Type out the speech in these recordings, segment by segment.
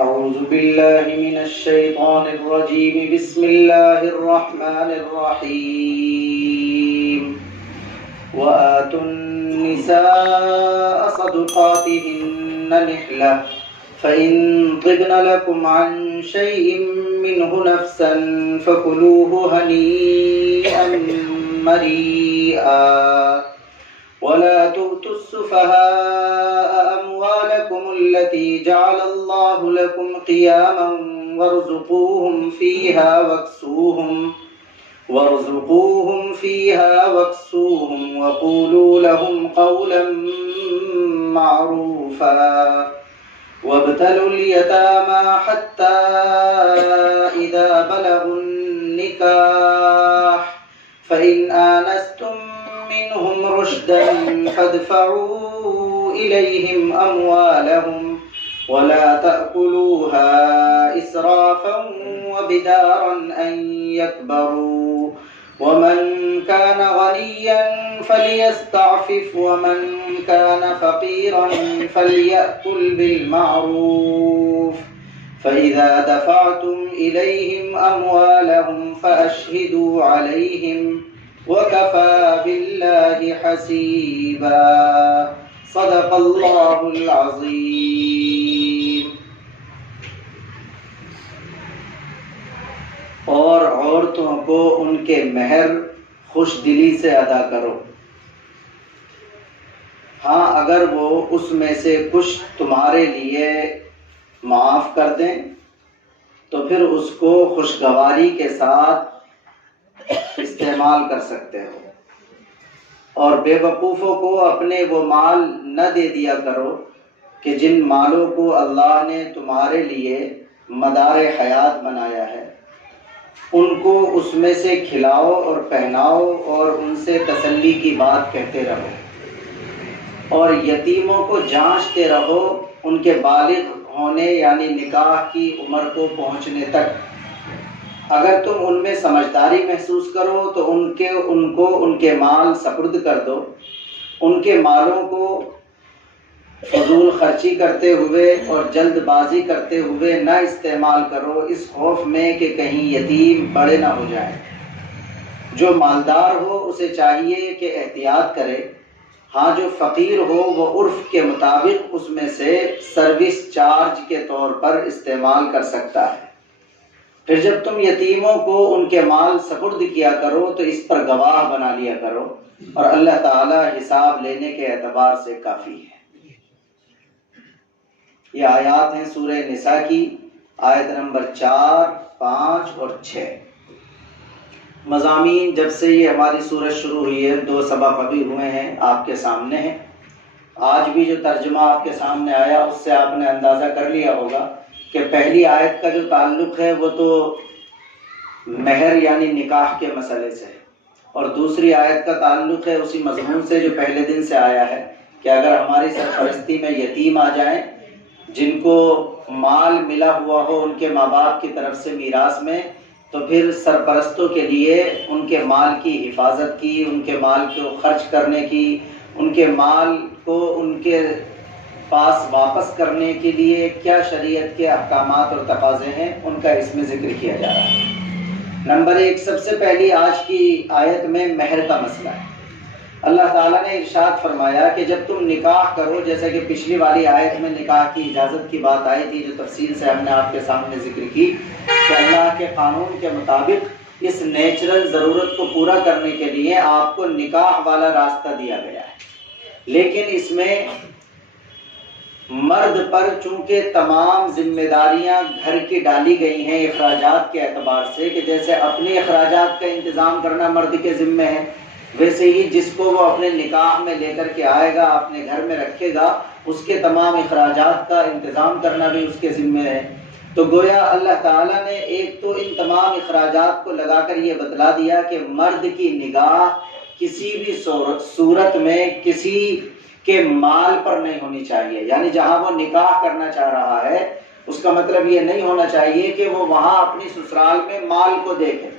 أعوذ بالله من الشيطان الرجيم بسم الله الرحمن الرحيم وآتوا النساء صدقاتهن نحلة فإن طبن لكم عن شيء منه نفسا فكلوه هنيئا مريئا ولا تؤتوا السفهاء أموالكم التي جعل الله لكم قياما وارزقوهم فيها واكسوهم وقولوا لهم قولا معروفا وابتلوا اليتامى حتى إذا بلغوا النكاح فإن آنستم منهم رشدا فادفعوا إليهم أموالهم ولا تأكلوها إسرافا وبدارا أن يكبروا ومن كان غنيا فليستعفف ومن كان فقيرا فليأكل بالمعروف فإذا دفعتم إليهم أموالهم فأشهدوا عليهم وكفى بالله حسيبا صدق الله العظيم۔ اور عورتوں کو ان کے مہر خوش دلی سے ادا کرو، ہاں اگر وہ اس میں سے کچھ تمہارے لیے معاف کر دیں تو پھر اس کو خوشگواری کے ساتھ استعمال کر سکتے ہو، اور بے وقوفوں کو اپنے وہ مال نہ دے دیا کرو کہ جن مالوں کو اللہ نے تمہارے لیے مدار حیات بنایا ہے، ان کو اس میں سے کھلاؤ اور پہناؤ اور ان سے تسلی کی بات کہتے رہو، اور یتیموں کو جانچتے رہو ان کے بالغ ہونے یعنی نکاح کی عمر کو پہنچنے تک۔ اگر تم ان میں سمجھداری محسوس کرو تو ان کو ان کے مال سپرد کر دو، ان کے مالوں کو فضول خرچی کرتے ہوئے اور جلد بازی کرتے ہوئے نہ استعمال کرو، اس خوف میں کہ کہیں یتیم بڑے نہ ہو جائیں۔ جو مالدار ہو اسے چاہیے کہ احتیاط کرے، ہاں جو فقیر ہو وہ عرف کے مطابق اس میں سے سروس چارج کے طور پر استعمال کر سکتا ہے۔ پھر جب تم یتیموں کو ان کے مال سپرد کیا کرو تو اس پر گواہ بنا لیا کرو، اور اللہ تعالی حساب لینے کے اعتبار سے کافی ہے۔ یہ آیات ہیں سورہ نساء کی، آیت نمبر 4، 5 اور 6۔ مضامین جب سے یہ ہماری سورت شروع ہوئی ہے 2 سبق ابھی ہوئے ہیں، آپ کے سامنے ہیں۔ آج بھی جو ترجمہ آپ کے سامنے آیا اس سے آپ نے اندازہ کر لیا ہوگا کہ پہلی آیت کا جو تعلق ہے وہ تو مہر یعنی نکاح کے مسئلے سے ہے، اور دوسری آیت کا تعلق ہے اسی مضمون سے جو پہلے دن سے آیا ہے کہ اگر ہماری سرپرستی میں یتیم آ جائیں جن کو مال ملا ہوا ہو ان کے ماں باپ کی طرف سے میراث میں، تو پھر سرپرستوں کے لیے ان کے مال کی حفاظت کی، ان کے مال کو خرچ کرنے کی، ان کے مال کو ان کے پاس واپس کرنے کے لیے کیا شریعت کے احکامات اور تقاضے ہیں ان کا اس میں ذکر کیا جا رہا ہے۔ نمبر 1، سب سے پہلی آج کی آیت میں مہر کا مسئلہ ہے۔ اللہ تعالیٰ نے ارشاد فرمایا کہ جب تم نکاح کرو، جیسا کہ پچھلی والی آیت میں نکاح کی اجازت کی بات آئی تھی جو تفصیل سے ہم نے آپ کے سامنے ذکر کی کہ اللہ کے قانون کے مطابق اس نیچرل ضرورت کو پورا کرنے کے لیے آپ کو نکاح والا راستہ دیا گیا ہے، لیکن اس میں مرد پر چونکہ تمام ذمہ داریاں گھر کی ڈالی گئی ہیں اخراجات کے اعتبار سے، کہ جیسے اپنے اخراجات کا انتظام کرنا مرد کے ذمہ ہے، ویسے ہی جس کو وہ اپنے نکاح میں لے کر کے آئے گا اپنے گھر میں رکھے گا اس کے تمام اخراجات کا انتظام کرنا بھی اس کے ذمہ ہے۔ تو گویا اللہ تعالیٰ نے ایک تو ان تمام اخراجات کو لگا کر یہ بتلا دیا کہ مرد کی نگاہ کسی بھی صورت میں کسی کے مال پر نہیں ہونی چاہیے، یعنی جہاں وہ نکاح کرنا چاہ رہا ہے اس کا مطلب یہ نہیں ہونا چاہیے کہ وہ وہاں اپنی سسرال میں مال کو دیکھے،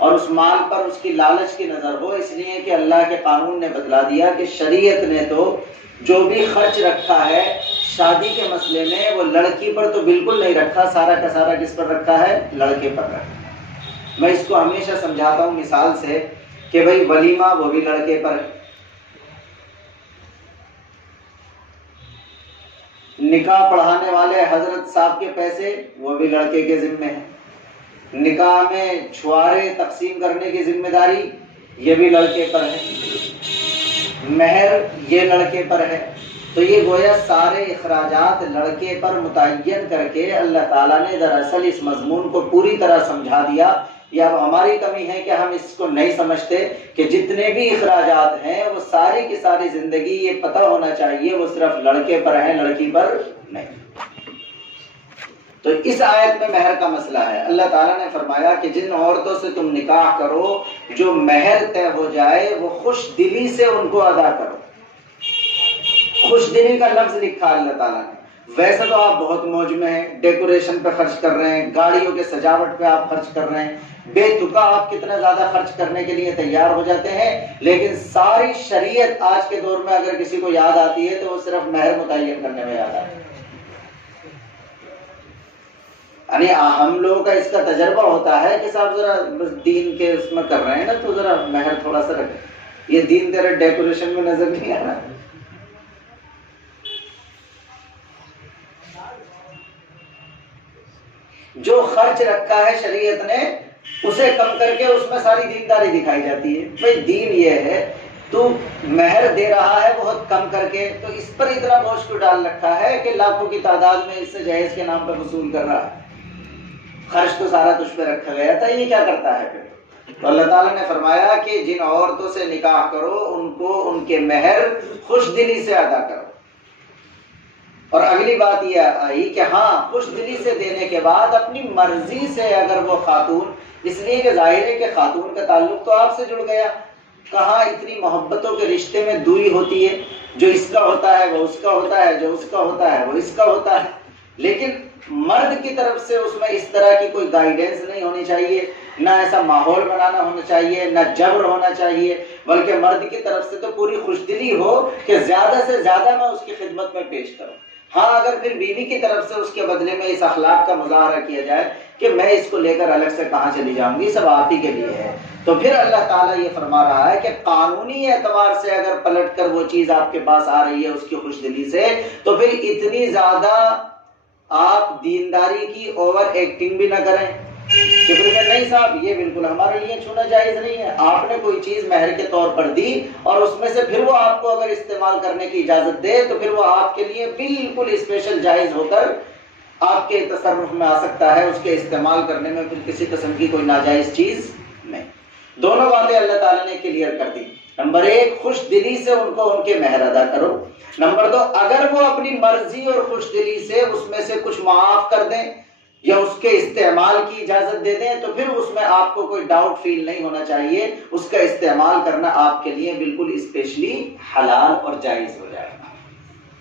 اور اس مال پر اس کی لالچ کی نظر ہو، اس لیے کہ اللہ کے قانون نے بتلا دیا کہ شریعت نے تو جو بھی خرچ رکھا ہے شادی کے مسئلے میں وہ لڑکی پر تو بالکل نہیں رکھا، سارا کا سارا کس پر رکھا ہے؟ لڑکے پر رکھا۔ میں اس کو ہمیشہ سمجھاتا ہوں مثال سے کہ بھئی ولیمہ وہ بھی لڑکے پر ہے، نکاح پڑھانے والے حضرت صاحب کے پیسے وہ بھی لڑکے کے ذمے ہیں، نکاح میں چھوارے تقسیم کرنے کی ذمہ داری یہ بھی لڑکے پر ہے، مہر یہ لڑکے پر ہے۔ تو یہ گویا سارے اخراجات لڑکے پر متعین کر کے اللہ تعالیٰ نے دراصل اس مضمون کو پوری طرح سمجھا دیا۔ یا اب ہماری کمی ہے کہ ہم اس کو نہیں سمجھتے کہ جتنے بھی اخراجات ہیں وہ ساری کی ساری زندگی یہ پتہ ہونا چاہیے وہ صرف لڑکے پر ہیں، لڑکی پر نہیں۔ تو اس آیت میں مہر کا مسئلہ ہے۔ اللہ تعالیٰ نے فرمایا کہ جن عورتوں سے تم نکاح کرو جو مہر طے ہو جائے وہ خوش دلی سے ان کو ادا کرو۔ خوش دلی کا لفظ لکھا اللہ تعالیٰ نے۔ ویسے تو آپ بہت موج میں ہیں، ڈیکوریشن پہ خرچ کر رہے ہیں، گاڑیوں کے سجاوٹ پہ آپ خرچ کر رہے ہیں، بے تکا آپ کتنا زیادہ خرچ کرنے کے لیے تیار ہو جاتے ہیں، لیکن ساری شریعت آج کے دور میں اگر کسی کو یاد آتی ہے تو وہ صرف مہر متعین کرنے میں یاد آتی ہے۔ یعنی ہم لوگوں کا اس کا تجربہ ہوتا ہے کہ صاحب ذرا دین کے اس میں کر رہے ہیں نا تو ذرا مہر تھوڑا سا رکھیں، یہ دین تیرے ڈیکوریشن میں نظر نہیں آ رہا۔ جو خرچ رکھا ہے شریعت نے اسے کم کر کے اس میں ساری دینداری دکھائی جاتی ہے۔ بھئی دین یہ ہے تو مہر دے رہا ہے بہت کم کر کے، تو اس پر اتنا بوجھ کو ڈال رکھا ہے کہ لاکھوں کی تعداد میں اس سے جہیز کے نام پر وصول کر رہا ہے۔ خرچ تو سارا تجھ پہ رکھا گیا تھا، یہ کیا کرتا ہے پھر؟ تو اللہ تعالیٰ نے فرمایا کہ جن عورتوں سے نکاح کرو ان کو ان کے مہر خوش دلی سے ادا کرو۔ اور اگلی بات یہ آئی کہ ہاں خوش دلی سے دینے کے بعد اپنی مرضی سے اگر وہ خاتون، اس لیے کہ ظاہر ہے کہ خاتون کا تعلق تو آپ سے جڑ گیا، کہاں اتنی محبتوں کے رشتے میں دوری ہوتی ہے، جو اس کا ہوتا ہے وہ اس کا ہوتا ہے، جو اس کا ہوتا ہے وہ اس کا ہوتا ہے، لیکن مرد کی طرف سے اس میں اس طرح کی کوئی گائیڈنس نہیں ہونی چاہیے، نہ ایسا ماحول بنانا ہونا چاہیے، نہ جبر ہونا چاہیے، بلکہ مرد کی طرف سے تو پوری خوش دلی ہو کہ زیادہ سے زیادہ میں اس کی خدمت میں پیش کروں۔ ہاں اگر پھر بیوی کی طرف سے اس کے بدلے میں اس اخلاق کا مظاہرہ کیا جائے کہ میں اس کو لے کر الگ سے کہاں چلی جاؤں گی، سب آپ ہی کے لیے ہے، تو پھر اللہ تعالیٰ یہ فرما رہا ہے کہ قانونی اعتبار سے اگر پلٹ کر وہ چیز آپ کے پاس آ رہی ہے اس کی خوش دلی سے، تو پھر اتنی زیادہ آپ دینداری کی اوور ایکٹنگ بھی نہ کریں کہ پھر کہ نہیں صاحب یہ بالکل ہمارے لیے چھونا جائز نہیں ہے۔ آپ نے کوئی چیز مہر کے طور پر دی اور اس میں سے پھر وہ آپ کو اگر استعمال کرنے کی اجازت دے تو پھر وہ آپ کے لیے بالکل اسپیشل جائز ہو کر آپ کے تصرف میں آ سکتا ہے، اس کے استعمال کرنے میں پھر کسی قسم کی کوئی ناجائز چیز نہیں۔ دونوں باتیں اللہ تعالیٰ نے کلیئر کر دی۔ نمبر ایک، خوش دلی سے ان کو ان کے مہر ادا کرو۔ نمبر دو، اگر وہ اپنی مرضی اور خوش دلی سے اس میں سے کچھ معاف کر دیں یا اس کے استعمال کی اجازت دے دیں تو پھر اس میں آپ کو کوئی ڈاؤٹ فیل نہیں ہونا چاہیے، اس کا استعمال کرنا آپ کے لیے بالکل اسپیشلی حلال اور جائز ہو جائے گا۔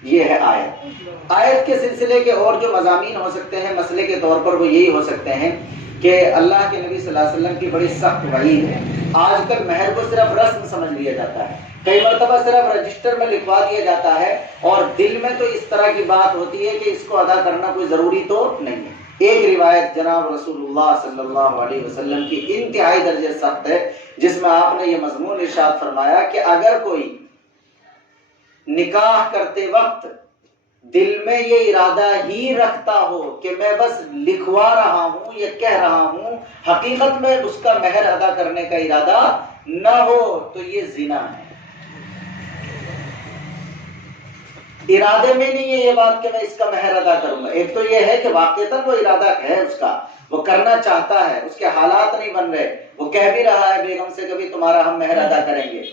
یہ ہے آیت۔ آیت کے سلسلے کے اور جو مضامین ہو سکتے ہیں مسئلے کے طور پر وہ یہی ہو سکتے ہیں کہ اللہ کے نبی صلی اللہ علیہ وسلم کی بڑی سخت وعید ہے۔ آج کل مہر کو صرف رسم سمجھ لیا جاتا ہے، کئی مرتبہ صرف رجسٹر میں لکھوا دیا جاتا ہے اور دل میں تو اس طرح کی بات ہوتی ہے کہ اس کو ادا کرنا کوئی ضروری تو نہیں ہے۔ ایک روایت جناب رسول اللہ صلی اللہ علیہ وسلم کی انتہائی درجے سخت ہے جس میں آپ نے یہ مضمون ارشاد فرمایا کہ اگر کوئی نکاح کرتے وقت دل میں یہ ارادہ ہی رکھتا ہو کہ میں بس لکھوا رہا ہوں یا کہہ رہا ہوں، حقیقت میں اس کا مہر ادا کرنے کا ارادہ نہ ہو تو یہ زنا ہے۔ ارادے میں نہیں ہے یہ بات کہ میں اس کا مہر ادا کروں گا، ایک تو یہ ہے کہ واقعتاً وہ ارادہ ہے اس کا، وہ کرنا چاہتا ہے، اس کے حالات نہیں بن رہے، وہ کہہ بھی رہا ہے بیگم سے کبھی تمہارا ہم مہر ادا کریں گے،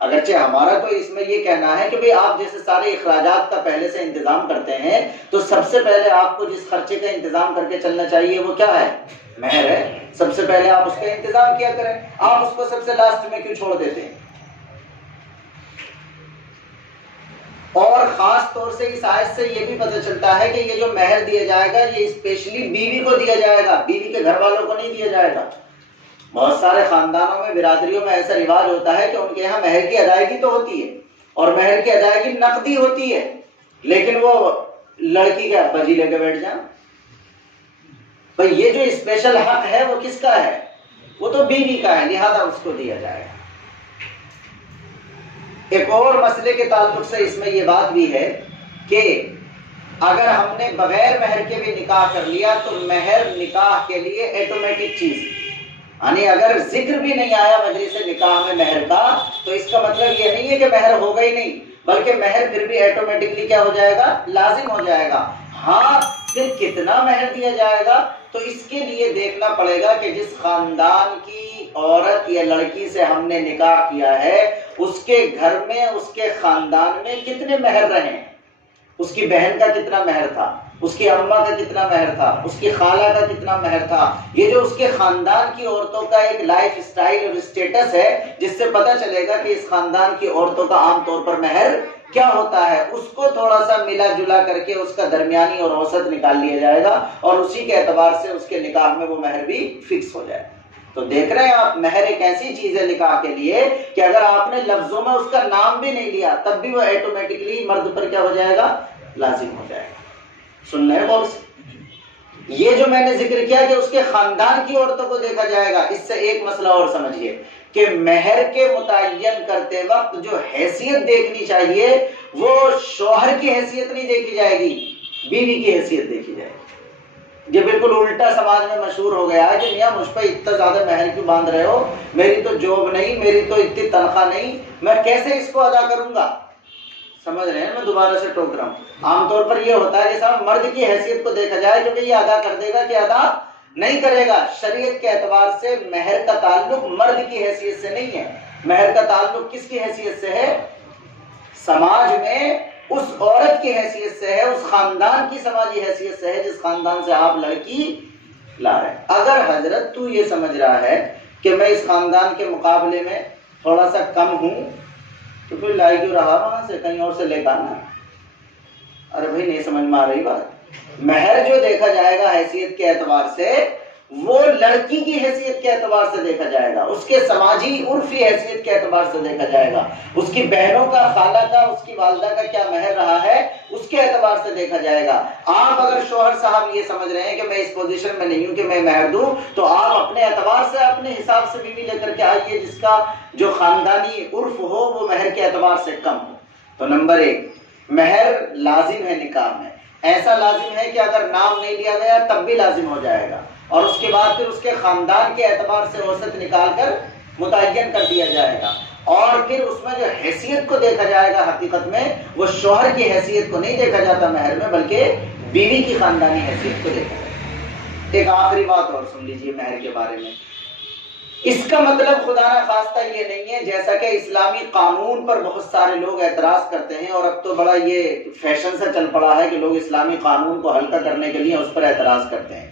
اگرچہ ہمارا تو اس میں یہ کہنا ہے کہ بھئی آپ جیسے سارے اخراجات کا پہلے سے انتظام کرتے ہیں تو سب سے پہلے آپ کو جس خرچے کا انتظام کر کے چلنا چاہیے وہ کیا ہے؟ مہر ہے۔ سب سے پہلے آپ اس کا انتظام کیا کریں، آپ اس کو سب سے لاسٹ میں کیوں چھوڑ دیتے ہیں؟ اور خاص طور سے اس آیت سے یہ بھی پتہ چلتا ہے کہ یہ جو مہر دیا جائے گا یہ اسپیشلی بیوی کو دیا جائے گا، بیوی کے گھر والوں کو نہیں دیا جائے گا۔ بہت سارے خاندانوں میں، برادریوں میں ایسا رواج ہوتا ہے کہ ان کے یہاں مہر کی ادائیگی تو ہوتی ہے اور مہر کی ادائیگی نقدی ہوتی ہے، لیکن وہ لڑکی کے ابا جی لے کے بیٹھ جائیں، بھئی یہ جو اسپیشل حق ہے وہ کس کا ہے؟ وہ تو بیوی کا ہے، لہذا اس کو دیا جائے گا۔ ایک اور مسئلے کے تعلق سے اس میں یہ بات بھی ہے کہ اگر ہم نے بغیر مہر کے بھی نکاح کر لیا تو مہر نکاح کے لیے ایٹومیٹک چیز، یعنی اگر ذکر بھی نہیں آیا مجلس نکاح میں مہر کا تو اس کا مطلب یہ نہیں ہے کہ مہر ہوگا ہی نہیں، بلکہ مہر پھر بھی ایٹومیٹکلی کیا ہو جائے گا؟ لازم ہو جائے گا۔ ہاں پھر کتنا مہر دیا جائے گا تو اس کے لیے دیکھنا پڑے گا کہ جس خاندان کی عورت یا لڑکی سے ہم نے نکاح کیا ہے اس کے گھر میں، اس کے خاندان میں کتنے مہر رہے ہیں، اس کی بہن کا کتنا مہر تھا، اس کی اماں کا کتنا مہر تھا، اس کی خالہ کا کتنا مہر تھا۔ یہ جو اس کے خاندان کی عورتوں کا ایک لائف سٹائل اور اسٹیٹس ہے جس سے پتہ چلے گا کہ اس خاندان کی عورتوں کا عام طور پر مہر کیا ہوتا ہے، اس کو تھوڑا سا ملا جلا کر کے اس کا درمیانی اور اوسط نکال لیا جائے گا اور اسی کے اعتبار سے اس کے نکاح میں وہ مہر بھی فکس ہو جائے گا۔ تو دیکھ رہے ہیں آپ، مہر ایک ایسی چیز ہے نکاح کے لیے کہ اگر آپ نے لفظوں میں اس کا نام بھی نہیں لیا تب بھی وہ ایٹومیٹکلی مرد پر کیا ہو جائے گا؟ لازم ہو جائے گا۔ سن رہے ہیں غور سے؟ یہ جو میں نے ذکر کیا کہ اس کے خاندان کی عورتوں کو دیکھا جائے گا، اس سے ایک مسئلہ اور سمجھیے کہ مہر کے متعین کرتے وقت جو حیثیت دیکھنی چاہیے وہ شوہر کی حیثیت نہیں دیکھی جائے گی، بیوی کی حیثیت دیکھی جائے گی۔ یہ بالکل الٹا سماج میں مشہور ہو گیا ہے کہ میاں مجھ پہ اتنا زیادہ مہر کیوں باندھ رہے ہو، میری تو جاب نہیں، میری تو اتنی تنخواہ نہیں، میں کیسے اس کو ادا کروں گا؟ سمجھ رہے ہیں؟ میں دوبارہ سے ٹوک رہا ہوں۔ عام طور پر یہ ہوتا ہے کہ صاحب مرد کی حیثیت کو دیکھا جائے کیونکہ یہ ادا کر دے گا کہ ادا نہیں کرے گا۔ شریعت کے اعتبار سے مہر کا تعلق مرد کی حیثیت سے نہیں ہے، مہر کا تعلق کس کی حیثیت سے ہے؟ سماج میں اس عورت کی حیثیت سے ہے، اس خاندان کی سماجی حیثیت سے ہے جس خاندان سے آپ لڑکی لا رہے ہیں۔ اگر حضرت تو یہ سمجھ رہا ہے کہ میں اس خاندان کے مقابلے میں تھوڑا سا کم ہوں تو کوئی لائی کیوں رہا وہاں سے، کہیں اور سے لے کر آنا۔ ارے بھائی نہیں سمجھ میں آ رہی بات؟ مہر جو دیکھا جائے گا حیثیت کے اعتبار سے وہ لڑکی کی حیثیت کے اعتبار سے دیکھا جائے گا، اس کے سماجی عرفی حیثیت کے اعتبار سے دیکھا جائے گا، اس کی بہنوں کا، خالہ کا، اس کی والدہ کا کیا مہر رہا ہے اس کے اعتبار سے دیکھا جائے گا۔ آپ اگر شوہر صاحب یہ سمجھ رہے ہیں کہ میں اس پوزیشن میں نہیں ہوں کہ میں مہر دوں تو آپ اپنے اعتبار سے اپنے حساب سے بیوی لے کر کے آئیے جس کا جو خاندانی عرف ہو وہ مہر کے اعتبار سے کم ہو۔ تو نمبر ایک، مہر لازم ہے نکاح میں، ایسا لازم ہے کہ اگر نام نہیں لیا گیا تب بھی لازم ہو جائے گا، اور اس کے بعد پھر اس کے خاندان کے اعتبار سے اوسط نکال کر متعین کر دیا جائے گا، اور پھر اس میں جو حیثیت کو دیکھا جائے گا حقیقت میں وہ شوہر کی حیثیت کو نہیں دیکھا جاتا مہر میں بلکہ بیوی کی خاندانی حیثیت کو دیکھا جاتا ہے۔ ایک آخری بات اور سن لیجیے مہر کے بارے میں، اس کا مطلب خدا نہ خواستہ یہ نہیں ہے جیسا کہ اسلامی قانون پر بہت سارے لوگ اعتراض کرتے ہیں، اور اب تو بڑا یہ فیشن سے چل پڑا ہے کہ لوگ اسلامی قانون کو ہلکا کرنے کے لیے اس پر اعتراض کرتے ہیں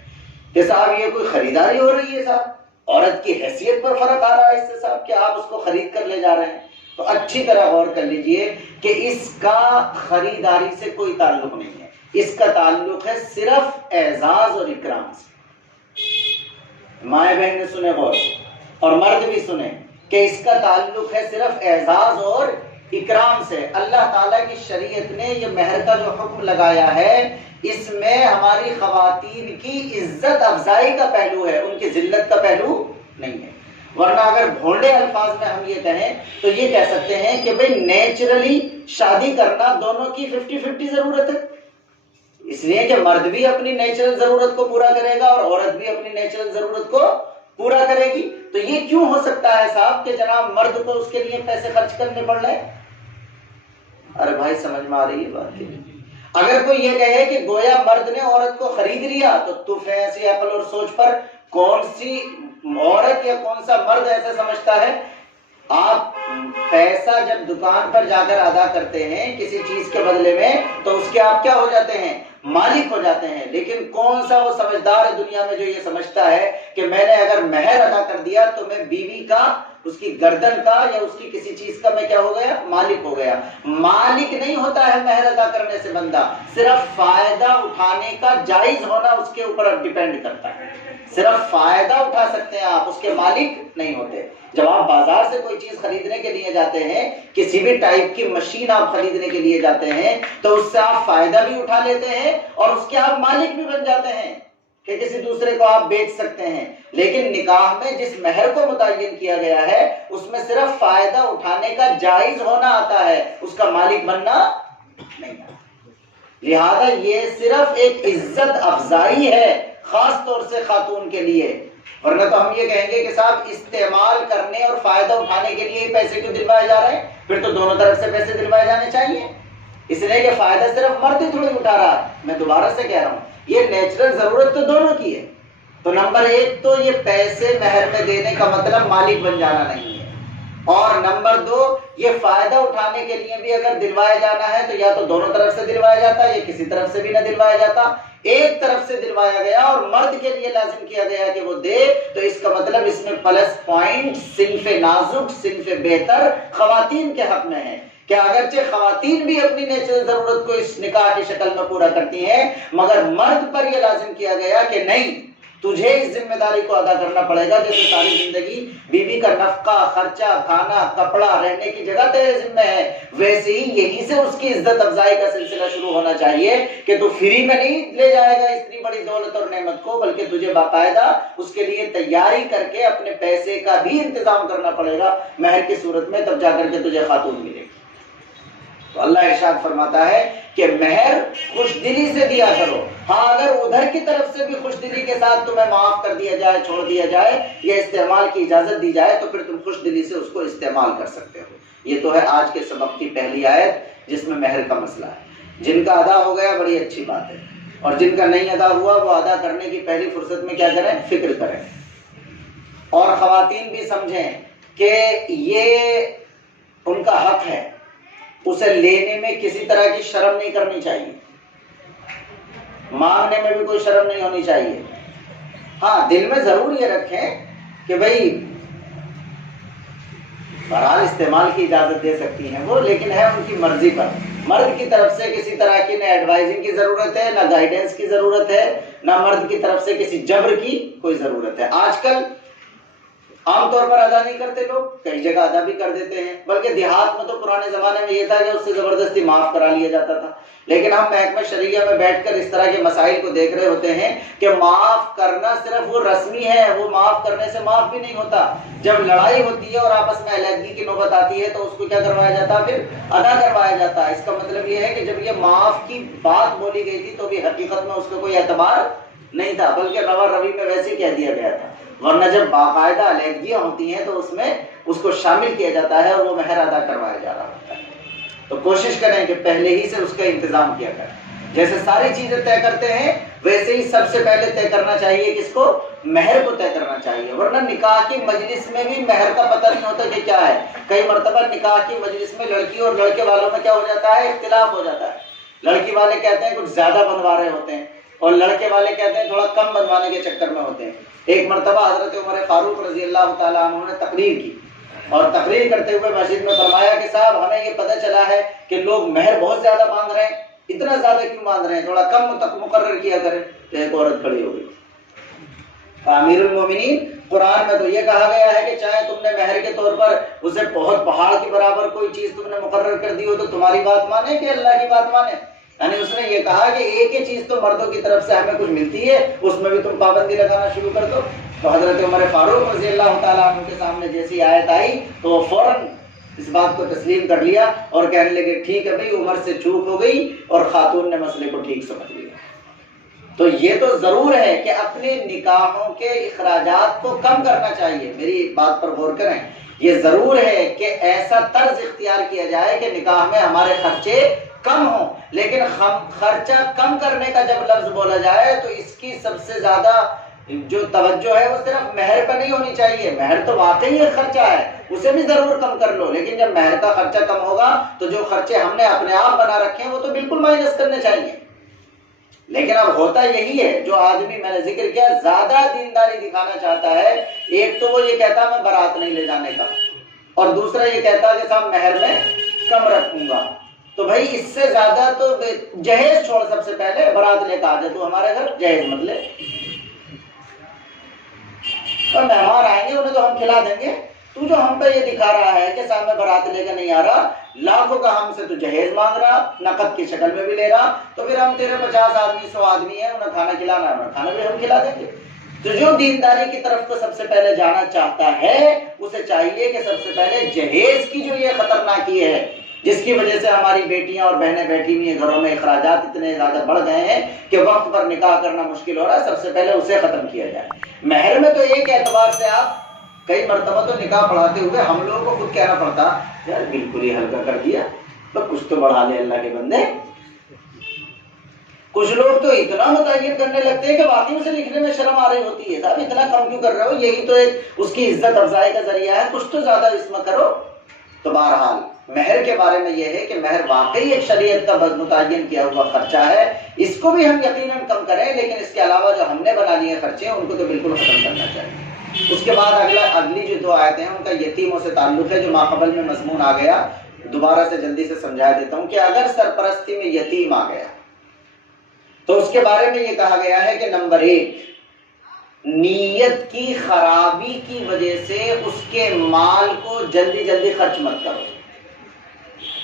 کہ صاحب یہ کوئی خریداری ہو رہی ہے، صاحب عورت کی حیثیت پر فرق آ رہا ہے اس سے صاحب کہ آپ اس کو خرید کر لے جا رہے ہیں۔ تو اچھی طرح غور کر لیجئے کہ اس کا خریداری سے کوئی تعلق نہیں ہے، اس کا تعلق ہے صرف اعزاز اور اکرام سے۔ مائیں بہن نے سنے غور اور مرد بھی سنے کہ اس کا تعلق ہے صرف اعزاز اور اکرام سے۔ اللہ تعالیٰ کی شریعت نے یہ مہر کا جو حکم لگایا ہے اس میں ہماری خواتین کی عزت افزائی کا پہلو ہے، ان کی ذلت کا پہلو نہیں ہے۔ ورنہ اگر بھونڈے الفاظ میں ہم یہ کہیں تو یہ کہہ سکتے ہیں کہ بھئی نیچرلی شادی کرنا دونوں کی 50-50 ضرورت ہے، اس لیے کہ مرد بھی اپنی نیچرل ضرورت کو پورا کرے گا اور عورت بھی اپنی نیچرل ضرورت کو پورا کرے گی۔ تو یہ کیوں ہو سکتا ہے صاحب کہ جناب مرد کو اس کے لیے پیسے خرچ کرنے پڑ رہے ہیں؟ ارے بھائی سمجھ میں آ رہی ہے بات؟ اگر کوئی یہ کہے کہ گویا مرد نے عورت کو خرید لیا تو ایسی عقل اور سوچ پر کون سی عورت یا کون سا مرد ایسا سمجھتا ہے؟ آپ پیسہ جب دکان پر جا کر ادا کرتے ہیں کسی چیز کے بدلے میں تو اس کے آپ کیا ہو جاتے ہیں؟ مالک ہو جاتے ہیں۔ لیکن کون سا وہ سمجھدار ہے دنیا میں جو یہ سمجھتا ہے کہ میں نے اگر مہر ادا کر دیا تو میں بیوی کا، اس کی گردن کا یا اس کی کسی چیز کا میں کیا ہو گیا؟ مالک ہو گیا۔ مالک نہیں ہوتا ہے مہر ادا کرنے سے بندہ، صرف فائدہ اٹھانے کا جائز ہونا اس کے اوپر ڈیپینڈ کرتا ہے، صرف فائدہ اٹھا سکتے ہیں آپ، اس کے مالک نہیں ہوتے۔ جب آپ بازار سے کوئی چیز خریدنے کے لیے جاتے ہیں، کسی بھی ٹائپ کی مشین آپ خریدنے کے لیے جاتے ہیں، تو اس سے آپ فائدہ بھی اٹھا لیتے ہیں اور اس کے آپ مالک بھی بن جاتے ہیں کہ کسی دوسرے کو آپ بیچ سکتے ہیں۔ لیکن نکاح میں جس مہر کو متعین کیا گیا ہے اس میں صرف فائدہ اٹھانے کا جائز ہونا آتا ہے، اس کا مالک بننا نہیں آتا۔ لہذا یہ صرف ایک عزت افزائی ہے خاص طور سے خاتون کے لیے، ورنہ تو ہم یہ کہیں گے کہ صاحب استعمال کرنے اور فائدہ اٹھانے کے لیے پیسے کیوں دلوائے جا رہے ہیں؟ پھر تو دونوں طرف سے پیسے دلوائے جانے چاہیے، اس لیے کہ فائدہ صرف مرد ہی تھوڑی اٹھا رہا ہے۔ میں دوبارہ سے کہہ رہا ہوں، یہ نیچرل ضرورت تو دونوں کی ہے۔ تو نمبر ایک تو یہ پیسے مہر میں دینے کا مطلب مالک بن جانا نہیں ہے، اور نمبر دو یہ فائدہ اٹھانے کے لیے بھی اگر دلوایا جانا ہے تو یا تو دونوں طرف سے دلوایا جاتا ہے یا کسی طرف سے بھی نہ دلوایا جاتا، ایک طرف سے دلوایا گیا اور مرد کے لیے لازم کیا گیا کہ وہ دے، تو اس کا مطلب اس میں پلس پوائنٹ صنف نازک صنف بہتر خواتین کے حق میں ہے کہ اگرچہ خواتین بھی اپنی نیچرل ضرورت کو اس نکاح کی شکل میں پورا کرتی ہیں، مگر مرد پر یہ لازم کیا گیا کہ نہیں، تجھے اس ذمہ داری کو ادا کرنا پڑے گا۔ جیسے ساری زندگی بیوی کا نفقہ، خرچہ، کھانا، کپڑا، رہنے کی جگہ تیرے ذمہ ہے، ویسے ہی یہیں سے اس کی عزت افزائی کا سلسلہ شروع ہونا چاہیے کہ تو فری میں نہیں لے جائے گا اتنی بڑی دولت اور نعمت کو، بلکہ تجھے باقاعدہ اس کے لیے تیاری کر کے اپنے پیسے کا بھی انتظام کرنا پڑے گا مہر کی صورت میں، تب جا کر کے تجھے خاتون ملے گی۔ تو اللہ ارشاد فرماتا ہے کہ مہر خوش دلی سے دیا کرو، ہاں اگر ادھر کی طرف سے بھی خوش دلی کے ساتھ تمہیں معاف کر دیا جائے، چھوڑ دیا جائے یا استعمال کی اجازت دی جائے تو پھر تم خوش دلی سے اس کو استعمال کر سکتے ہو۔ یہ تو ہے آج کے سبق کی پہلی آیت جس میں مہر کا مسئلہ ہے۔ جن کا ادا ہو گیا بڑی اچھی بات ہے، اور جن کا نہیں ادا ہوا وہ ادا کرنے کی پہلی فرصت میں کیا کریں؟ فکر کریں، اور خواتین بھی سمجھیں کہ یہ ان کا حق ہے، اسے لینے میں کسی طرح کی شرم نہیں کرنی چاہیے، مانگنے میں بھی کوئی شرم نہیں ہونی چاہیے۔ ہاں دل میں ضرور یہ رکھیں کہ بھائی بہرحال استعمال کی اجازت دے سکتی ہیں وہ، لیکن ہے ان کی مرضی پر۔ مرد کی طرف سے کسی طرح کی نہ ایڈوائزنگ کی ضرورت ہے، نہ گائیڈنس کی ضرورت ہے، نہ مرد کی طرف سے کسی جبر کی کوئی ضرورت ہے۔ آج کل عام طور پر ادا نہیں کرتے لوگ، کئی جگہ ادا بھی کر دیتے ہیں، بلکہ دیہات میں تو پرانے زمانے میں یہ تھا کہ اس سے زبردستی معاف کرا لیا جاتا تھا، لیکن ہم محکمہ شرعیہ میں بیٹھ کر اس طرح کے مسائل کو دیکھ رہے ہوتے ہیں کہ معاف کرنا صرف وہ رسمی ہے، وہ معاف کرنے سے معاف بھی نہیں ہوتا۔ جب لڑائی ہوتی ہے اور آپس میں علیحدگی کی نوبت آتی ہے تو اس کو کیا کروایا جاتا ہے؟ پھر ادا کروایا جاتا ہے۔ اس کا مطلب یہ ہے کہ جب یہ معاف کی بات بولی گئی تھی تو بھی حقیقت میں اس کا کوئی اعتبار نہیں تھا، بلکہ روا روی میں ویسے ہی کہہ دیا گیا تھا، ورنہ جب باقاعدہ علیحدگیاں ہوتی ہیں تو اس میں اس کو شامل کیا جاتا ہے اور وہ مہر ادا کروایا جا رہا ہوتا ہے۔ تو کوشش کریں کہ پہلے ہی سے اس کا انتظام کیا کریں۔ جیسے ساری چیزیں طے کرتے ہیں ویسے ہی سب سے پہلے طے کرنا چاہیے کس کو؟ مہر کو طے کرنا چاہیے، ورنہ نکاح کی مجلس میں بھی مہر کا پتہ نہیں ہوتا کہ کیا ہے۔ کئی مرتبہ نکاح کی مجلس میں لڑکی اور لڑکے والوں میں کیا ہو جاتا ہے؟ اختلاف ہو جاتا ہے۔ لڑکی والے کہتے ہیں کچھ زیادہ بنوا رہے ہوتے ہیں اور لڑکے والے کہتے ہیں تھوڑا کم بنوانے کے چکر میں ہوتے ہیں۔ ایک مرتبہ حضرت عمر فاروق رضی اللہ تعالیٰ عنہ نے تقریر کی، اور تقریر کرتے ہوئے مسجد میں فرمایا کہ صاحب ہمیں یہ پتہ چلا ہے کہ لوگ مہر بہت زیادہ باندھ رہے ہیں، اتنا زیادہ کیوں باندھ رہے ہیں، تھوڑا کم تک مقرر کیا کریں۔ تو ایک عورت کھڑی ہو گئی، امیر المومنین قرآن میں تو یہ کہا گیا ہے کہ چاہے تم نے مہر کے طور پر اسے بہت پہاڑ کے برابر کوئی چیز تم نے مقرر کر دی ہو تو تمہاری بات مانے کہ اللہ کی بات مانے؟ یعنی اس نے یہ کہا کہ ایک ہی چیز تو مردوں کی طرف سے ہمیں کچھ ملتی ہے، اس میں بھی تم پابندی لگانا شروع کر دو۔ تو حضرت عمر فاروق رضی اللہ تعالیٰ عنہ کے سامنے جیسی آیت آئی تو وہ فوراً اس بات کو تسلیم کر لیا اور کہنے لگے ٹھیک ہے بھائی، عمر سے چوک ہو گئی اور خاتون نے مسئلے کو ٹھیک سمجھ لیا۔ تو یہ تو ضرور ہے کہ اپنے نکاحوں کے اخراجات کو کم کرنا چاہیے، میری بات پر غور کریں۔ یہ ضرور ہے کہ ایسا طرز اختیار کیا جائے کہ نکاح میں ہمارے خرچے کم ہوں، لیکن خرچہ کم کرنے کا جب لفظ بولا جائے تو اس کی سب سے زیادہ جو توجہ ہے وہ صرف مہر پہ نہیں ہونی چاہیے۔ مہر تو واقعی ایک خرچہ ہے، اسے بھی ضرور کم کر لو، لیکن جب مہر کا خرچہ کم ہوگا تو جو خرچے ہم نے اپنے آپ بنا رکھے ہیں وہ تو بالکل مائنس کرنے چاہیے۔ لیکن اب ہوتا یہی ہے، جو آدمی میں نے ذکر کیا زیادہ دینداری دکھانا چاہتا ہے، ایک تو وہ یہ کہتا میں بارات نہیں لے جانے کا، اور دوسرا یہ کہتا کہ صاحب مہر میں کم رکھوں گا۔ تو بھائی اس سے زیادہ تو جہیز چھوڑ، سب سے پہلے بارات لے کے آ جائے تو ہمارے گھر جہیز مت لے۔ اور مہمان آئیں گے انہیں تو ہم کھلا دیں گے، تو جو ہم پہ یہ دکھا رہا ہے کہ سامنے بارات لے کر نہیں آ رہا، لاکھوں کا ہم سے تو جہیز مانگ رہا، نقد کی شکل میں بھی لے رہا، تو پھر ہم تیرے 50 آدمی 100 آدمی ہیں، انہیں کھانا کھلانا ہے، کھانا بھی ہم کھلا دیں گے۔ تو جو دینداری کی طرف کو سب سے پہلے جانا چاہتا ہے اسے چاہیے کہ سب سے پہلے جہیز کی جو یہ خطرناکی ہے، جس کی وجہ سے ہماری بیٹیاں اور بہنیں بیٹھی ہوئی ہیں گھروں میں، اخراجات اتنے زیادہ بڑھ گئے ہیں کہ وقت پر نکاح کرنا مشکل ہو رہا ہے، سب سے پہلے اسے ختم کیا جائے۔ مہر میں تو ایک اعتبار سے آپ کئی مرتبہ تو نکاح پڑھاتے ہوئے ہم لوگوں کو خود کہنا پڑتا یار بالکل ہی ہلکا کر دیا، تو کچھ تو بڑھا لے اللہ کے بندے۔ کچھ لوگ تو اتنا متعین کرنے لگتے ہیں کہ واقعی اسے لکھنے میں شرم آ رہی ہوتی ہے، صاحب اتنا کم کیوں کر رہے ہو، یہی تو ایک اس کی عزت افزائی کا ذریعہ ہے، کچھ تو زیادہ اس میں کرو۔ تو بہرحال مہر کے بارے میں یہ ہے کہ مہر واقعی ایک شریعت کا متعین کیا ہوا خرچہ ہے، اس کو بھی ہم یقیناً کم کریں، لیکن اس کے علاوہ جو ہم نے بنا لیے خرچے ہیں ان کو تو بالکل ختم کرنا چاہیے۔ اس کے بعد اگلی جو 2 آیتیں ہیں ان کا یتیموں سے تعلق ہے، جو ماقبل میں مضمون آ گیا، دوبارہ سے جلدی سے سمجھا دیتا ہوں کہ اگر سرپرستی میں یتیم آ گیا تو اس کے بارے میں یہ کہا گیا ہے کہ نمبر 1، نیت کی خرابی کی وجہ سے اس کے مال کو جلدی جلدی خرچ مت کرو۔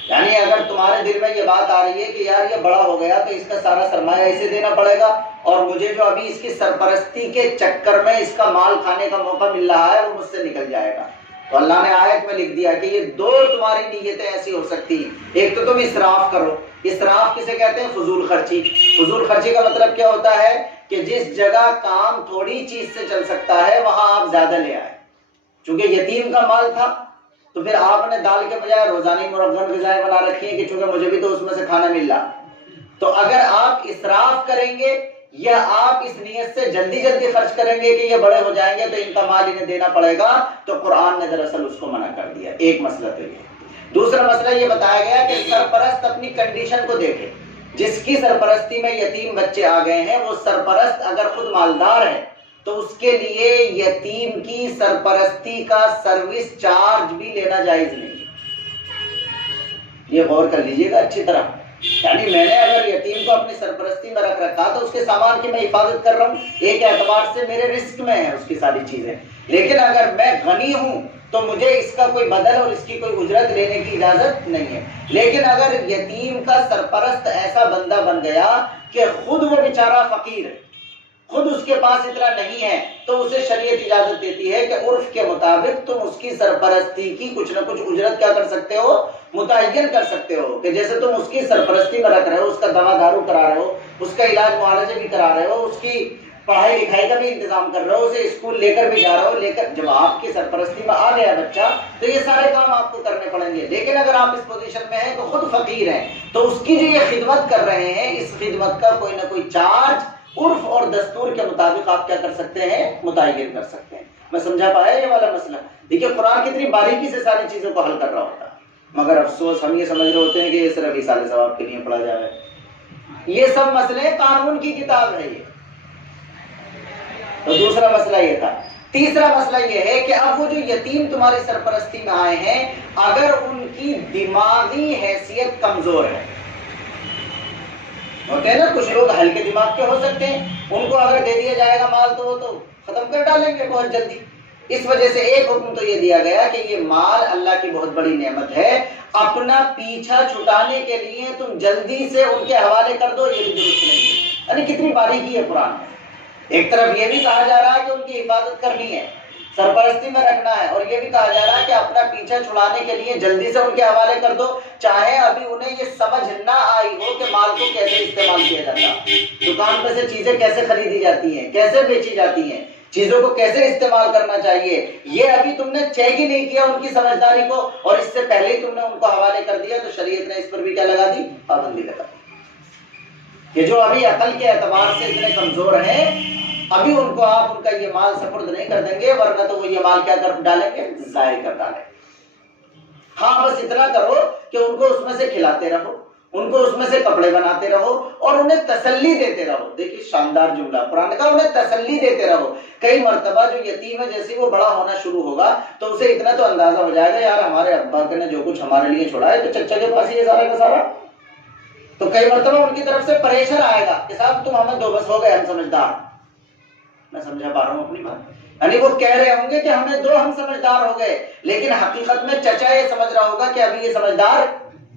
یعنی اگر تمہارے دل میں یہ بات آ رہی ہے کہ یار یہ بڑا ہو گیا تو اس کا سارا سرمایہ اسے دینا پڑے گا، اور مجھے جو ابھی اس کی سرپرستی کے چکر میں اس کا مال کھانے کا موقع مل رہا ہے وہ مجھ سے نکل جائے گا، تو اللہ نے آیت میں لکھ دیا کہ یہ 2 تمہاری نیتیں ایسی ہو سکتی ہیں۔ ایک تو تم اسراف کرو، اسراف کسے کہتے ہیں؟ فضول خرچی۔ فضول خرچی کا مطلب کیا ہوتا ہے کہ جس جگہ کام تھوڑی چیز سے چل سکتا ہے وہاں آپ زیادہ لے آئے۔ چونکہ یتیم کا مال تھا تو پھر آپ نے دال کے بجائے روزانہ مرغن غذائیں بنا رکھی ہیں کہ چونکہ مجھے بھی تو اس میں سے کھانا مل رہا۔ تو اگر آپ اسراف کریں گے یا آپ اس نیت سے جلدی جلدی خرچ کریں گے کہ یہ بڑے ہو جائیں گے تو ان کا مال انہیں دینا پڑے گا، تو قرآن نے دراصل اس کو منع کر دیا۔ ایک مسئلہ تو یہ۔ دوسرا مسئلہ یہ بتایا گیا کہ سرپرست اپنی کنڈیشن کو دیکھے، جس کی سرپرستی میں یتیم بچے آ گئے ہیں وہ سرپرست اگر خود مالدار ہے تو اس کے لیے یتیم کی سرپرستی کا سروس چارج بھی لینا جائز نہیں۔ یہ غور کر لیجئے گا اچھی طرح۔ یعنی میں نے اگر یتیم کو اپنی سرپرستی میں رکھ رکھا تو اس کے سامان کی میں حفاظت کر رہا ہوں، ایک اعتبار سے میرے رسک میں ہے اس کی ساری چیزیں، لیکن اگر میں غنی ہوں تو مجھے اس کا کوئی بدل اور اس کی کوئی اجرت لینے کی اجازت نہیں ہے۔ لیکن اگر یتیم کا سرپرست ایسا بندہ بن گیا کہ خود وہ بیچارہ فقیر ہے، خود اس کے پاس اتنا نہیں ہے، تو اسے شریعت اجازت دیتی ہے کہ عرف کے مطابق تم اس کی سرپرستی کی کچھ نہ کچھ اجرت کیا کر سکتے ہو، متعین کر سکتے ہو، کہ جیسے تم اس کی سرپرستی میں رکھ رہے ہو، اس کا دوا دارو کرا رہے ہو، اس کا علاج معالجے بھی کرا رہے ہو، اس کی پڑھائی لکھائی کا بھی انتظام کر رہے ہو، اسے اسکول لے کر بھی جا رہے ہو، لے کر جب آپ کی سرپرستی میں آ گیا بچہ تو یہ سارے کام آپ کو کرنے پڑیں گے۔ لیکن اگر آپ اس پوزیشن میں ہیں تو خود فقیر ہیں تو اس کی جو یہ خدمت کر رہے ہیں، اس خدمت کا کوئی نہ کوئی چارج عرف اور دستور کے مطابق آپ کیا کر سکتے ہیں، متعین کر سکتے ہیں۔ میں سمجھا پایا یہ والا مسئلہ؟ دیکھیے قرآن کتنی باریکی سے ساری چیزوں کو حل کر رہا ہوتا ہے، مگر افسوس ہم یہ سمجھ رہے ہوتے ہیں کہ یہ صرف ایصال ثواب کے لیے پڑھا جائے۔ یہ سب مسئلے قانون کی کتاب ہے یہ۔ تو دوسرا مسئلہ یہ تھا۔ تیسرا مسئلہ یہ ہے کہ اب وہ جو یتیم تمہاری سرپرستی میں آئے ہیں، اگر ان کی دماغی حیثیت کمزور ہے، ہوتے ہیں نا کچھ لوگ ہلکے دماغ کے ہو سکتے ہیں، ان کو اگر دے دیا جائے گا مال تو وہ تو ختم کر ڈالیں گے بہت جلدی۔ اس وجہ سے ایک حکم تو یہ دیا گیا کہ یہ مال اللہ کی بہت بڑی نعمت ہے، اپنا پیچھا چھٹانے کے لیے تم جلدی سے ان کے حوالے کر دو، یہ بھی درست نہیں ہے۔ یعنی کتنی باریکی ہے قرآن میں۔ ایک طرف یہ بھی کہا جا رہا ہے کہ ان کی حفاظت کرنی ہے، سرپرستی میں رکھنا ہے، اور یہ بھی کہا جا رہا ہے کہ اپنا پیچھا چھڑانے کے لیے جلدی سے ان کے حوالے کر دو، چاہے ابھی انہیں یہ سمجھ نہ آئی ہو کہ مال کو کیسے استعمال کیا جاتا، دکان پہ سے چیزیں کیسے خریدی جاتی ہیں، کیسے بیچی جاتی ہیں، چیزوں کو کیسے استعمال کرنا چاہیے، یہ ابھی تم نے چیک ہی نہیں کیا ان کی سمجھداری کو، اور اس سے پہلے ہی تم نے ان کو حوالے کر دیا، تو شریعت نے اس پر بھی کیا لگا دی، پابندی لگا دی کہ جو ابھی عقل کے اعتبار سے اتنے کمزور ہیں، ابھی ان کو آپ ان کا یہ مال سپرد نہیں کر دیں گے، ورنہ تو وہ یہ مال کیا کر ڈالیں گے، ضائع کر ڈالیں گے۔ ہاں بس اتنا کرو کہ ان کو اس میں سے کھلاتے رہو، ان کو اس میں سے کپڑے بناتے رہو اور انہیں تسلی دیتے رہو۔ دیکھیے شاندار جملہ قرآن کا، انہیں تسلی دیتے رہو۔ کئی مرتبہ جو یتیم ہے جیسے وہ بڑا ہونا شروع ہوگا تو اسے اتنا تو اندازہ ہو جائے گا یار ہمارے ابا نے جو کچھ ہمارے لیے چھوڑا ہے تو چچا کے پاس یہ سارا کا سارا، تو کئی مرتبہ ان کی طرف سے پریشر آئے گا کہ صاحب تم ہمیں دو بس ہو گئے ہم سمجھدار، میں سمجھا پا رہا ہوں اپنی بات؟ یعنی وہ کہہ رہے ہوں گے کہ ہمیں دو، ہم سمجھدار ہو گئے، لیکن حقیقت میں چچا یہ سمجھ رہا ہوگا کہ ابھی یہ سمجھدار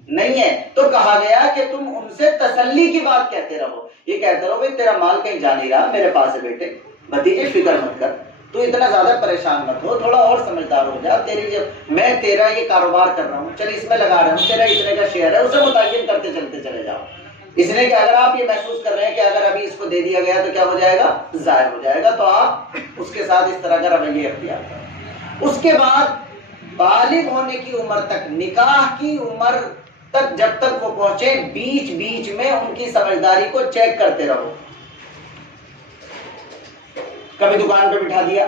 نہیں ہے. تو کہا گیا کہ تم ان سے تسلی کی بات کہتے رہو، یہ کہتے رہو بھائی تیرا مال کہیں جا نہیں رہا، میرے پاس ہے بیٹے، بھتیجے فکر مت کر، تو اتنا زیادہ پریشان مت ہو، تھوڑا اور سمجھدار ہو جا، میں تیرا یہ کاروبار کر رہا ہوں، چل اس میں لگا رہا ہوں، تیرا اتنے کا شیئر ہے، اسے متعین کرتے چلتے چلے جاؤ. اس لیے کہ اگر آپ یہ محسوس کر رہے ہیں کہ اگر ابھی اس کو دے دیا گیا تو کیا ہو جائے گا، ضائع ہو جائے گا، تو آپ اس کے ساتھ اس طرح کا رویہ اختیار کریں. اس کے بعد بالغ ہونے کی عمر تک، نکاح کی عمر تک جب تک وہ پہنچے، بیچ بیچ میں ان کی سمجھداری کو چیک کرتے رہو. کبھی دکان پہ بٹھا دیا،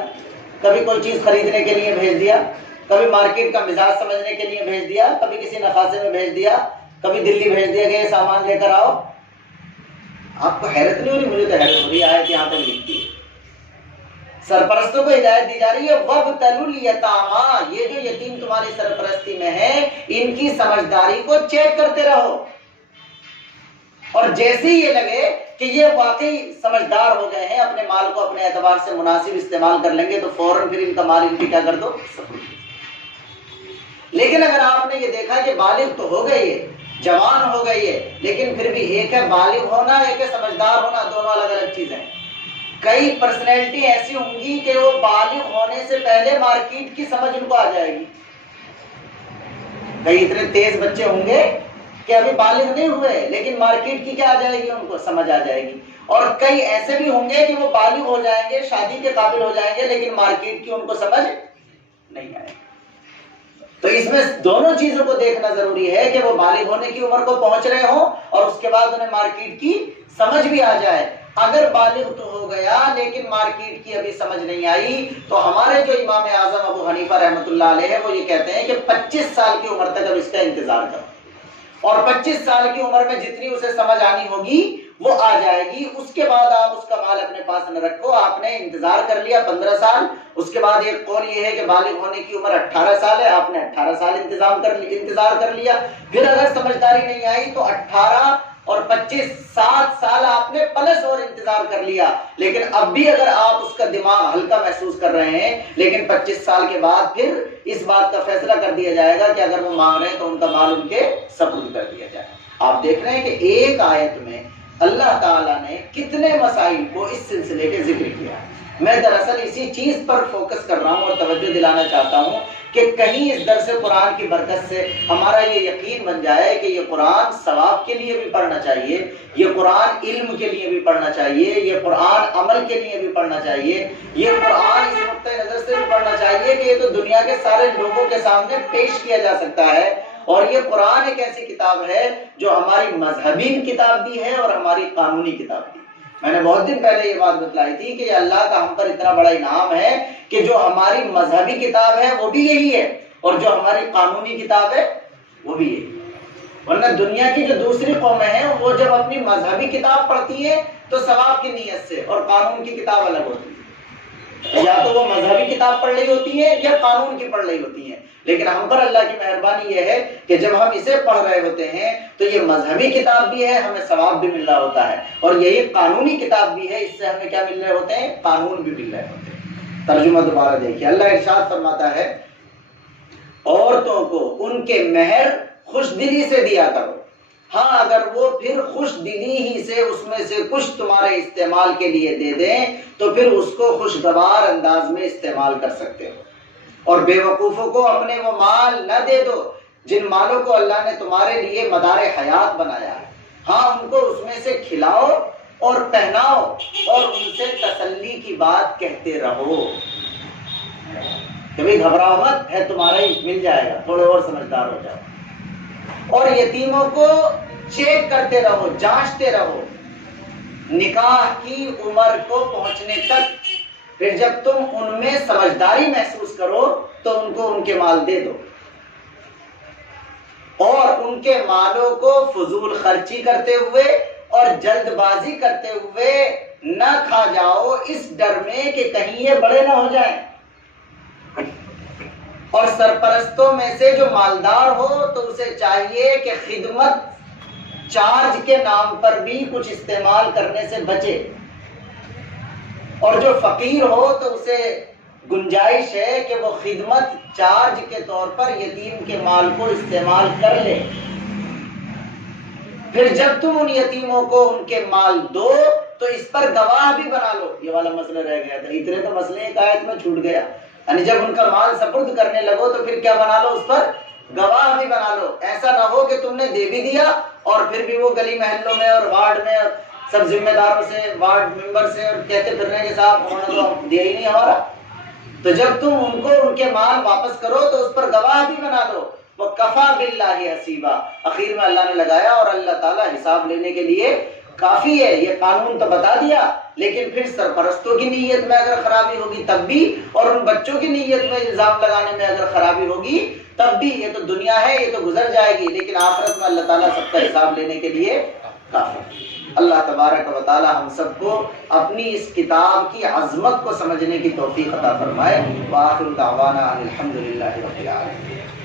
کبھی کوئی چیز خریدنے کے لیے بھیج دیا، کبھی مارکیٹ کا مزاج سمجھنے کے لیے بھیج دیا، کبھی کسی نخاسے میں بھیج دیا، کبھی دلی بھیج دیا کہ یہ سامان لے کر آؤ. آپ کو حیرت نہیں ہو رہی؟ مجھے تو حیرت ہو رہی ہے. آیت یہاں تک لکھتی ہے، سرپرستوں کو ہدایت دی جا رہی ہے، وَابْتَلُوا الْيَتَامَىٰ، یہ جو یتیم تمہاری سرپرستی میں ہے ان کی سمجھداری کو چیک کرتے رہو، اور جیسے ہی یہ لگے کہ یہ واقعی سمجھدار ہو گئے ہیں، اپنے مال کو اپنے اعتبار سے مناسب استعمال کر لیں گے، تو فوراً پھر ان کا مال ان کی کیا کر دو. لیکن اگر آپ نے یہ دیکھا کہ بالغ تو ہو گئی ہے، جوان ہو گئی ہے، لیکن پھر بھی ایک ہے بالغ ہونا، ایک ہے سمجھدار ہونا، دونوں الگ الگ چیزیں ہیں. کئی پرسنالٹی ایسی ہوں گی کہ وہ بالغ ہونے سے پہلے مارکیٹ کی سمجھ ان کو آ جائے گی. کئی اتنے تیز بچے ہوں گے کہ ابھی بالغ نہیں ہوئے، لیکن مارکیٹ کی کیا آ جائے گی، ان کو سمجھ آ جائے گی. اور کئی ایسے بھی ہوں گے کہ وہ بالغ ہو جائیں گے، شادی کے قابل ہو جائیں گے، لیکن مارکیٹ کی ان کو سمجھ نہیں آئے گی. تو اس میں دونوں چیزوں کو دیکھنا ضروری ہے کہ وہ بالغ ہونے کی عمر کو پہنچ رہے ہوں اور اس کے بعد انہیں مارکیٹ کی سمجھ بھی آ جائے. اگر بالغ تو ہو گیا لیکن مارکیٹ کی ابھی سمجھ نہیں آئی، تو ہمارے جو امام اعظم ابو حنیفہ رحمۃ اللہ علیہ ہے وہ یہ کہتے ہیں کہ 25 سال کی عمر تک اب اس کا انتظار کرو، اور 25 سال کی عمر میں جتنی اسے سمجھ آنی ہوگی وہ آ جائے گی. اس کے بعد آپ اس کا مال اپنے پاس نہ رکھو. آپ نے انتظار کر لیا 15 سال، اس کے بعد ایک قول یہ ہے کہ بالغ ہونے کی عمر 18 سال ہے، آپ نے 18 سال انتظار کر لیا. پھر اگر سمجھداری نہیں آئی تو 18 اور 25 7 سال آپ نے پلس اور انتظار کر لیا. لیکن اب بھی اگر آپ اس کا دماغ ہلکا محسوس کر رہے ہیں، لیکن 25 سال کے بعد پھر اس بات کا فیصلہ کر دیا جائے گا کہ اگر وہ مانگ رہے ہیں تو ان کا مال ان کے سپرد کر دیا جائے. آپ دیکھ رہے ہیں کہ ایک آیت میں اللہ تعالیٰ نے کتنے مسائل کو اس سلسلے کے ذکر کیا. میں دراصل اسی چیز پر فوکس کر رہا ہوں اور توجہ دلانا چاہتا ہوں کہ کہیں اس درس قرآن کی برکت سے ہمارا یہ یقین بن جائے کہ یہ قرآن ثواب کے لیے بھی پڑھنا چاہیے، یہ قرآن علم کے لیے بھی پڑھنا چاہیے، یہ قرآن عمل کے لیے بھی پڑھنا چاہیے، یہ قرآن اس نقطۂ نظر سے بھی پڑھنا چاہیے کہ یہ تو دنیا کے سارے لوگوں کے سامنے پیش کیا جا سکتا ہے. اور یہ قرآن ایک ایسی کتاب ہے جو ہماری مذہبی کتاب بھی ہے اور ہماری قانونی کتاب بھی. میں نے بہت دن پہلے یہ بات بتلائی تھی کہ یہ اللہ کا ہم پر اتنا بڑا انعام ہے کہ جو ہماری مذہبی کتاب ہے وہ بھی یہی ہے، اور جو ہماری قانونی کتاب ہے وہ بھی یہی ہے. ورنہ دنیا کی جو دوسری قومیں ہیں وہ جب اپنی مذہبی کتاب پڑھتی ہیں تو ثواب کی نیت سے، اور قانون کی کتاب الگ ہوتی ہے. یا تو وہ مذہبی کتاب پڑھ رہی ہوتی ہے یا قانون کی پڑھ رہی ہوتی ہیں. لیکن ہم پر اللہ کی مہربانی یہ ہے کہ جب ہم اسے پڑھ رہے ہوتے ہیں تو یہ مذہبی کتاب بھی ہے، ہمیں ثواب بھی مل رہا ہوتا ہے، اور یہی قانونی کتاب بھی ہے، اس سے ہمیں کیا مل رہے ہوتے ہیں، قانون بھی مل رہے ہوتے ہیں. ترجمہ دوبارہ دیکھیے، اللہ ارشاد فرماتا ہے عورتوں کو ان کے مہر خوش دلی سے دیا کرو، ہاں اگر وہ پھر خوش دلی ہی سے اس میں سے کچھ تمہارے استعمال کے لیے دے دیں تو پھر اس کو خوشگوار انداز میں استعمال کر سکتے ہو. اور بے وقوفوں کو اپنے وہ مال نہ دے دو جن مالوں کو اللہ نے تمہارے لیے مدار حیات بنایا ہے، ہاں ان کو اس میں سے کھلاؤ اور پہناؤ اور ان سے تسلی کی بات کہتے رہو. کبھی گھبراؤ مت، ہے تمہارا ہی، مل جائے گا، تھوڑے اور سمجھدار ہو جاؤ. اور یتیموں کو چیک کرتے رہو، جانچتے رہو نکاح کی عمر کو پہنچنے تک. پھر جب تم ان میں سمجھداری محسوس کرو تو ان کو ان کے مال دے دو، اور ان کے مالوں کو فضول خرچی کرتے ہوئے اور جلد بازی کرتے ہوئے نہ کھا جاؤ، اس ڈر میں کہ کہیں یہ بڑے نہ ہو جائیں. اور سرپرستوں میں سے جو مالدار ہو تو اسے چاہیے کہ خدمت چارج کے نام پر بھی کچھ استعمال کرنے سے بچے، اور جو فقیر ہو تو اسے گنجائش ہے کہ وہ خدمت چارج کے طور پر یتیم کے مال کو استعمال کر لے. پھر جب تم ان یتیموں کو ان کے مال دو تو اس پر گواہ بھی بنا لو. یہ والا مسئلہ رہ گیا تھا. اتنے تو مسئلے ایک آیت میں چھوٹ گیا. یعنی جب ان کا مال سپرد کرنے لگو تو پھر کیا بنا لو؟ اس پر گواہ بھی بنا لو. ایسا نہ ہو کہ تم نے دے بھی دیا اور پھر بھی وہ گلی محلوں میں اور وارڈ میں اور سب ذمہ داروں سے، وارڈ ممبر سے، اور کہتے پھر رہے ہیں کہ صاحب انہوں نے تو دیا ہی نہیں ہمارا. تو جب تم ان کو ان کے مال واپس کرو تو اس پر گواہ بھی بنا لو. وَكَفَى بِاللَّهِ حَسِيبًا. اخیر میں اللہ نے لگایا اور اللہ تعالیٰ حساب لینے کے لیے کافی ہے. یہ قانون تو بتا دیا، لیکن پھر سرپرستوں کی نیت میں اگر خرابی ہوگی تب بھی، اور ان بچوں کی نیت میں الزام لگانے میں اگر خرابی ہوگی تب بھی. یہ تو دنیا ہے، یہ تو گزر جائے گی، لیکن آخرت میں اللہ تعالیٰ سب کا حساب لینے کے لیے کافی. اللہ تبارک و تعالی ہم سب کو اپنی اس کتاب کی عظمت کو سمجھنے کی توفیق عطا فرمائے. وآخر دعوانا الحمدللہ رب العالمین.